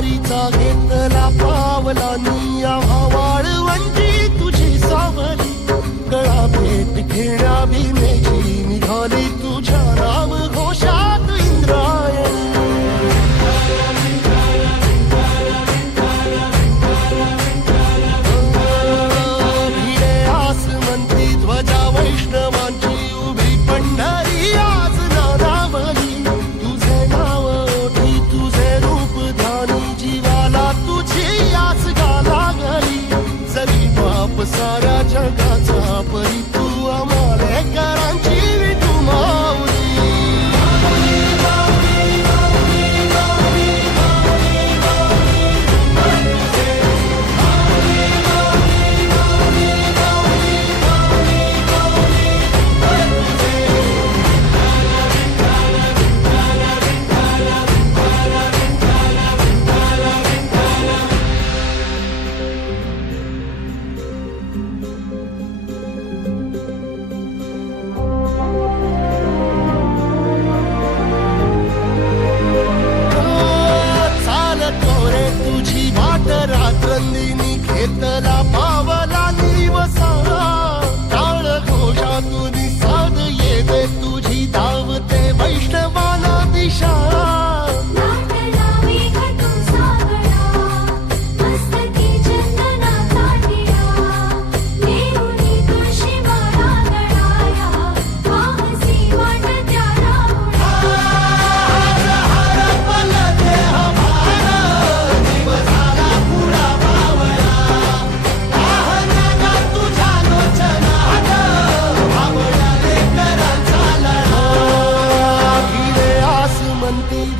वारीचा घेतला पावलांनी आम्हा वाळवंटी तुझी सावली गळा भेट घेण्या भीमेची निघाली तुझ्या नाम घोषात इंद्रायणी भिडे आसमंती ध्वजा वैष्णवांची उभी पंढरी आज नादावली तुझे नाव ओठी तुझे रूप ध्यानी जीवाला तुझी आस गा लागली जरी बाप साऱ्या जगाचा परी तू आम्हाले करांची विठू माऊली रात्रंदिनी घेतला पावला निवसा टाळ घोषातून साध येते तुझी धावते वैष्णवाला दिशा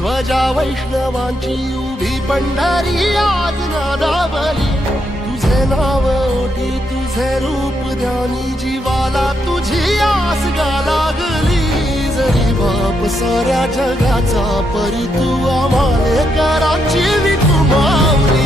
ध्वजा वैष्णवांची उभी पंढरी आज नादावली तुझे नाव ओठी तुझे रूप ध्यानी जीवाला तुझी आस गा लागली जरी बाप साऱ्या जगाचा परी तू आम्हाले कराची विठू माऊली